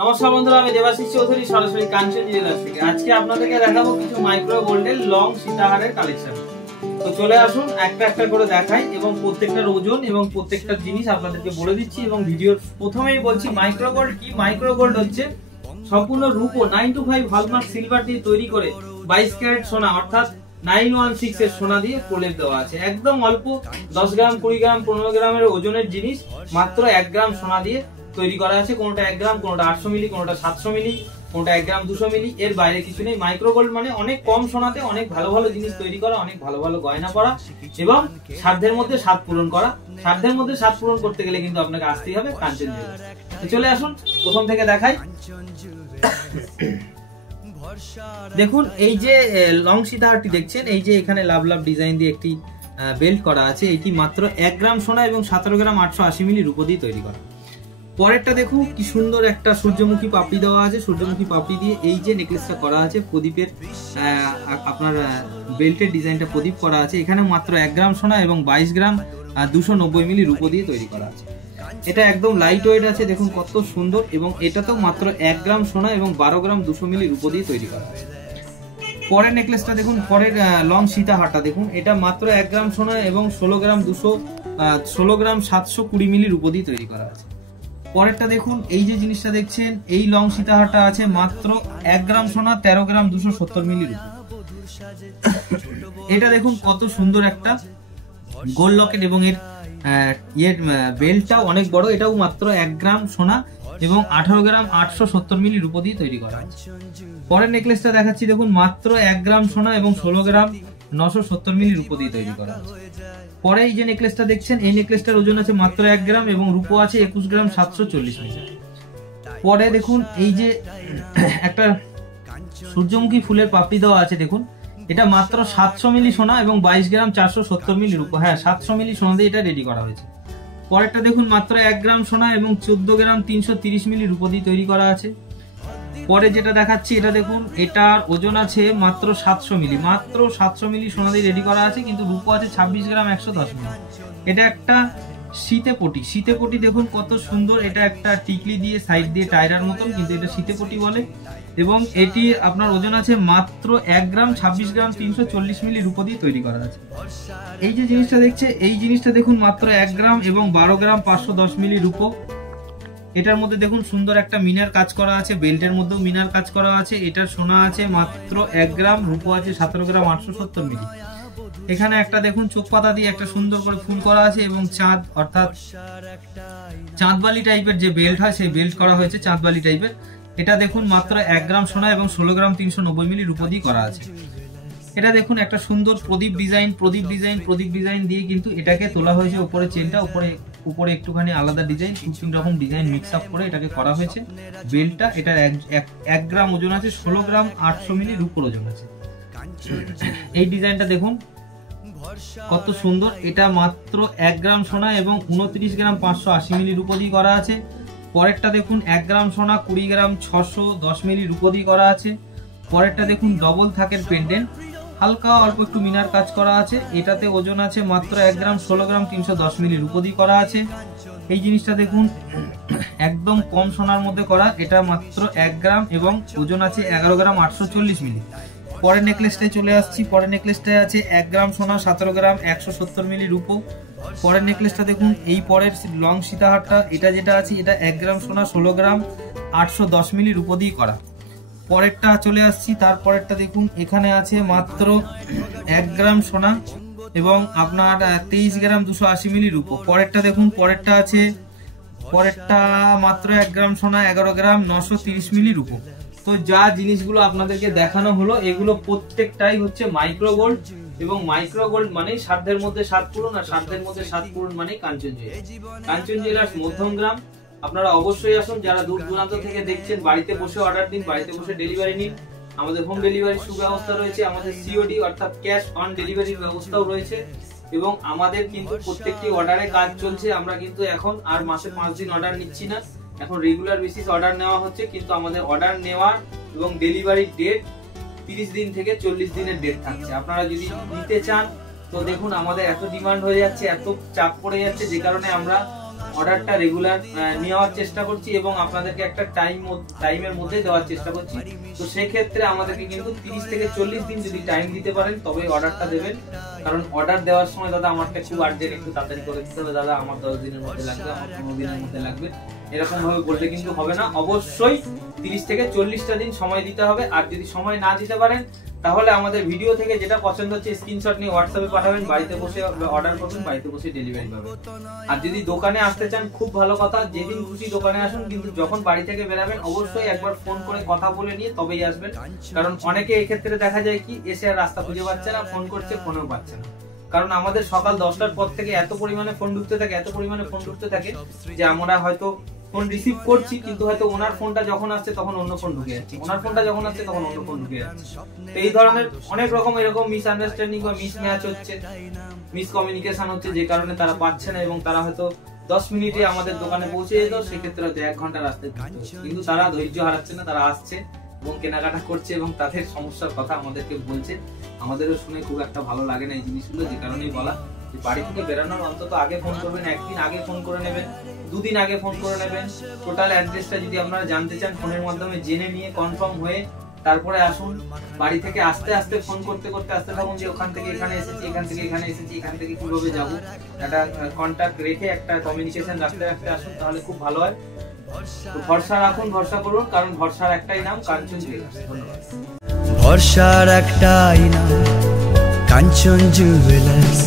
নমস্কার বন্ধুরা, আমি দেবাশিস চৌধুরী সরাসরি কাঞ্চন জুয়েলার্স থেকে। আজকে আপনাদেরকে দেখাবো কিছু মাইক্রো গোল্ডের লং সীতাহারের কালেকশন। তো চলে আসুন, একটা একটা করে দেখাই এবং প্রত্যেকটার ওজন এবং প্রত্যেকটা জিনিস আপনাদেরকে বলে দিচ্ছি। এবং ভিডিওর প্রথমেই বলছি মাইক্রো গোল্ড কি। মাইক্রো গোল্ড হচ্ছে সম্পূর্ণ রূপো 925 হলমার্ক সিলভার দিয়ে তৈরি করে 22 ক্যারেট সোনা অর্থাৎ 916 এর সোনা দিয়ে প্রলেপ দেওয়া আছে। একদম অল্প 10 গ্রাম 20 গ্রাম 15 গ্রামের ওজনের জিনিস মাত্র 1 গ্রাম সোনা দিয়ে তৈরি করা আছে। কোনটা 1 গ্রাম, কোনটা 800 মিলি, কোনটা 700 মিলি, কোনটা 1 গ্রাম 200 মিলি, এর বাইরে কিছু নেই। মাইক্রো গোল্ড মানে অনেক কম সোনাতে অনেক ভালো ভালো জিনিস তৈরি করা, অনেক ভালো ভালো গয়না করা এবং সাধ্যের মধ্যে স্বাদ পূরণ করা। সাধ্যের মধ্যে স্বাদ পূরণ করতে গেলে কিন্তু আপনাকে আসতেই হবে কাঞ্চন জুয়েলার্স। চলে আসুন, প্রথম থেকে দেখাই। দেখুন, এই যে লং সীতাহারটি দেখছেন, এই যে এখানে লাভ লাভ ডিজাইন দিয়ে একটি বেল্ট করা আছে, এটি মাত্র 1 গ্রাম সোনা এবং 17 গ্রাম 880 মিলি রূপো দিয়ে তৈরি করা। পরেরটা দেখুন, কি সুন্দর একটা সূর্যমুখী পাপড়ি দেওয়া আছে। সূর্যমুখী পাপড়ি দিয়ে এই যে নেকলেসটা করা আছে, প্রদীপের আপনার বেল্টের ডিজাইনটা প্রদীপ করা আছে। এখানে মাত্র 1 গ্রাম সোনা এবং 22 গ্রাম 290 মিলি রূপো দিয়ে তৈরি করা আছে। এটা একদম লাইট ওয়েট আছে, দেখুন কত সুন্দর। এবং এটাতেও মাত্র 1 গ্রাম সোনা এবং 12 গ্রাম 200 মিলি রূপো দিয়ে তৈরি করা আছে। পরের নেকলেসটা দেখুন, পরের লং সীতাহারটা দেখুন, এটা মাত্র 1 গ্রাম সোনা এবং 16 গ্রাম 720 মিলি রূপো দিয়ে তৈরি করা আছে। পরেরটা দেখুন, এই যে জিনিসটা দেখছেন, এই লং সীতাহারটা আছে মাত্র 1 গ্রাম সোনা 13 গ্রাম 270 মিলি রূপো। এটা দেখুন কত সুন্দর একটা গোল্ড লকেট এবং এর বেল্টটাও অনেক বড়। এটাও মাত্র 1 গ্রাম সোনা এবং 18 গ্রাম 870 মিলি রূপো দিয়ে তৈরি করা আছে। পরের নেকলেসটা দেখাচ্ছি, দেখুন মাত্র 1 গ্রাম সোনা এবং 16 গ্রাম 970 মিলি রূপো দিয়ে তৈরি করা আছে। পরে এই যে নেকলেসটা দেখছেন, এই নেকলেসটার ওজন আছে মাত্র 1 গ্রাম এবং রূপো আছে 21 গ্রাম 740 মিলি। পরে দেখুন, এই যে একটা সূর্যমুখী ফুলের পাপড়ি দেওয়া আছে, দেখুন এটা মাত্র 700 মিলি সোনা এবং 22 গ্রাম 470 মিলি রূপো। হ্যাঁ, 700 মিলি সোনা দিয়ে এটা রেডি করা হয়েছে। পরেরটা দেখুন, মাত্র 1 গ্রাম সোনা এবং 14 গ্রাম 330 মিলি রূপো দিয়ে তৈরি করা আছে। পরে যেটা দেখাচ্ছি, এটা দেখুন, এটার ওজন আছে মাত্র 700 মিলি। মাত্র 700 মিলি সোনা দিয়ে রেডি করা আছে, কিন্তু রূপো আছে 26 গ্রাম 110 মিলি। এটা একটা শীতেপটি দেখুন কত সুন্দর। এটা একটা টিকলি দিয়ে সাইড দিয়ে টায়রার মতন, কিন্তু এটা শীতেপটি বলে। এবং এটি আপনার ওজন আছে মাত্র 1 গ্রাম 26 গ্রাম 340 মিলি রূপো দিয়ে তৈরি করা আছে। এই যে জিনিসটা দেখছে, এই জিনিসটা দেখুন মাত্র 1 গ্রাম এবং 12 গ্রাম 510 মিলি রূপো। এটার মধ্যে দেখুন সুন্দর একটা মিনার কাজ করা আছে, বেল্টের মধ্যেও মিনার কাজ করা আছে। এটার সোনা আছে মাত্র 1 গ্রাম, রূপো আছে 17 গ্রাম 870 মিলি। এখানে একটা দেখুন চোখ পাতা দিয়ে একটা সুন্দর করে ফুল করা আছে এবং চাঁদ অর্থাৎ চাঁদবালি টাইপের যে বেল্ট হয় সেই বেল্ট করা হয়েছে, চাঁদবালি টাইপের। এটা দেখুন মাত্র 1 গ্রাম সোনা এবং 16 গ্রাম 390 মিলি রূপো দিয়ে করা আছে। এটা দেখুন একটা সুন্দর প্রদীপ ডিজাইন দিয়ে কিন্তু এটাকে তোলা হয়েছে। উপরে চেনটা উপরে একটুখানি আলাদা ডিজাইন, 2-3 রকম ডিজাইন মিক্স আপ করে এটাকে করা হয়েছে। বেল্টটা এটার 1 গ্রাম ওজন আছে, 16 গ্রাম 800 মিলি রূপোর ওজন আছে। এই ডিজাইনটা দেখুন কত সুন্দর। এটা মাত্র 1 গ্রাম সোনা এবং 29 গ্রাম 580 মিলি রূপো দিয়ে করা আছে। পরেরটা দেখুন 1 গ্রাম সোনা 20 গ্রাম 610 মিলি রূপো দিয়ে করা আছে। পরেরটা দেখুন ডবল থাকের পেন্ডেন্ট, হালকা অল্প একটু মিনার কাজ করা আছে। এটাতে ওজন আছে মাত্র 1 গ্রাম 16 গ্রাম 310 মিলি রূপো দিয়ে করা আছে। এই জিনিসটা দেখুন একদম কম সোনার মধ্যে করা, এটা মাত্র 1 গ্রাম এবং ওজন আছে 11 গ্রাম 840 মিলি। পরের নেকলেসটায় চলে আসছি। পরের নেকলেসটায় আছে 1 গ্রাম সোনা 17 গ্রাম 170 মিলি রূপো। পরের নেকলেসটা দেখুন, এই পরের লং সীতাহারটা, এটা যেটা আছে এটা 1 গ্রাম সোনা 16 গ্রাম 810 মিলি রূপো দিয়ে করা। পরেরটা চলে আসছি, তারপরেরটা দেখুন, এখানে আছে মাত্র 1 গ্রাম সোনা এবং আপনার 23 গ্রাম 280 মিলি রূপো। পরেরটা দেখুন, পরেরটা মাত্র 1 গ্রাম সোনা 11 গ্রাম 930 মিলি রূপো। তো যা জিনিসগুলো আপনাদেরকে দেখানো হলো, এগুলো প্রত্যেকটাই হচ্ছে মাইক্রো গোল্ড। এবং মাইক্রো গোল্ড মানে সাধ্যের মধ্যে স্বাদ পূরণ, আর সাধ্যের মধ্যে স্বাদ পূরণ মানে কাঞ্চন জুয়েলার্স। কাঞ্চন জুয়েলার্স মধ্যমগ্রাম। আপনারা অবশ্যই আসুন, যারা দূর দূরান্ত থেকে দেখছেন, বাড়িতে বসে অর্ডার দিন, বাড়িতে বসে ডেলিভারি নিন। আমাদের হোম ডেলিভারি সুব্যবস্থা রয়েছে, আমাদের সিওডি অর্থাৎ ক্যাশ অন ডেলিভারির ব্যবস্থাও রয়েছে। এবং আমাদের কিন্তু প্রত্যেকটি অর্ডারে কাজ চলছে। আমরা কিন্তু এখন আর মাসে 5 দিন অর্ডার নিচ্ছি না, এখন রেগুলার বেসিস অর্ডার নেওয়া হচ্ছে। কিন্তু আমাদের অর্ডার নেওয়া এবং ডেলিভারির ডেট 30 দিন থেকে 40 দিনের ডেট থাকছে। আপনারা যদি নিতে চান তো দেখুন, আমাদের এত ডিমান্ড হয়ে যাচ্ছে, এত চাপ পড়ে যাচ্ছে, যে কারণে আমরা অর্ডারটা রেগুলার নেওয়ার চেষ্টা করছি এবং আপনাদেরকে একটা টাইমের মধ্যে দেওয়ার চেষ্টা করছি। তো সেই ক্ষেত্রে আমাদেরকে কিন্তু 30 থেকে 40 দিন যদি টাইম দিতে পারেন তবে অর্ডারটা দেবেন। কারণ অর্ডার দেওয়ার সময় দাদা আমারটা খুব আর্জেন্ট, একটু তাড়াতাড়ি করে দিতে হবে, দাদা আমার 10 দিনের মধ্যে লাগবে, আমার 15 দিনের মধ্যে লাগবে, এরকম ভাবে বললে কিন্তু হবে না। অবশ্যই 30 থেকে 40টা দিন সময় দিতে হবে। আর যদি সময় না দিতে পারেন তাহলে আমাদের ভিডিও থেকে যেটা পছন্দ হচ্ছে স্ক্রিনশট নিয়ে হোয়াটসঅ্যাপে পাঠাবেন, বাড়িতে বসে অর্ডার করবেন, বাড়িতে বসে ডেলিভারি পাবেন। আর যদি দোকানে আসতে চান খুব ভালো কথা, যেদিন খুশি দোকানে আসুন, কিন্তু যখন বাড়ি থেকে বেরাবেন অবশ্যই একবার ফোন করে কথা বলে নিয়ে তবেই আসবেন। কারণ অনেকে এক্ষেত্রে দেখা যায় কি এসে আর রাস্তা খুঁজে পাচ্ছে না, ফোন করছে ফোনেও পাচ্ছে না। কারণ আমাদের সকাল 10টার পর থেকে এত পরিমাণে ফোন ঢুকতে থাকে যে আমরা হয়তো ফোন রিসিভ করছি কিন্তু হয়তো ওনার ফোনটা যখন আসছে তখন অন্য ফোন ঢুকে যাচ্ছে, ওনার ফোনটা যখন আসছে তখন অন্য ফোন ঢুকে যাচ্ছে। তো এই ধরনের অনেক রকম এরকম মিসআন্ডারস্ট্যান্ডিং বা মিসম্যাচ হচ্ছে, মিসকমিউনিকেশন হচ্ছে, যে কারণে তারা পাচ্ছে না এবং তারা হয়তো 10 মিনিটে আমাদের দোকানে পৌঁছে যেত, সেক্ষেত্রে হয়তো 1 ঘন্টা রাস্তায় ঘুরতে হচ্ছে। কিন্তু তারা ধৈর্য হারাচ্ছে না, তারা আসছে এবং কেনাকাটা করছে এবং তাদের সমস্যার কথা আমাদেরকে বলছে। আমাদেরও শুনে খুব একটা ভালো লাগে না এই জিনিসগুলো, যে কারণেই বলা যে বাড়ি থেকে বেরানোর অন্তত আগে ফোন করবেন, একদিন আগে ফোন করে নেবেন, 2 দিন আগে ফোন করে নেবেন। টোটাল অ্যাড্রেসটা যদি আপনারা জানতে চান ফোনের মাধ্যমে জেনে নিয়ে কনফার্ম হয়ে তারপরে আসুন। বাড়ি থেকে আস্তে আস্তে ফোন করতে করতে আসতে থাকুন যে ওখান থেকে এখানে এসেছি, এখান থেকে এখানে এসেছি, এখান থেকে কিভাবে যাব, একটা কন্টাক্ট রেখে একটা কমিউনিকেশন রাখতে রাখতে আসুন, তাহলে খুব ভালো হয়। তো ভরসা রাখুন, ভরসা করুন, কারণ ভরসার একটাই নাম কাঞ্চন জুয়েলার্স। ধন্যবাদ। ভরসার একটাই নাম কাঞ্চন জুয়েলার্স।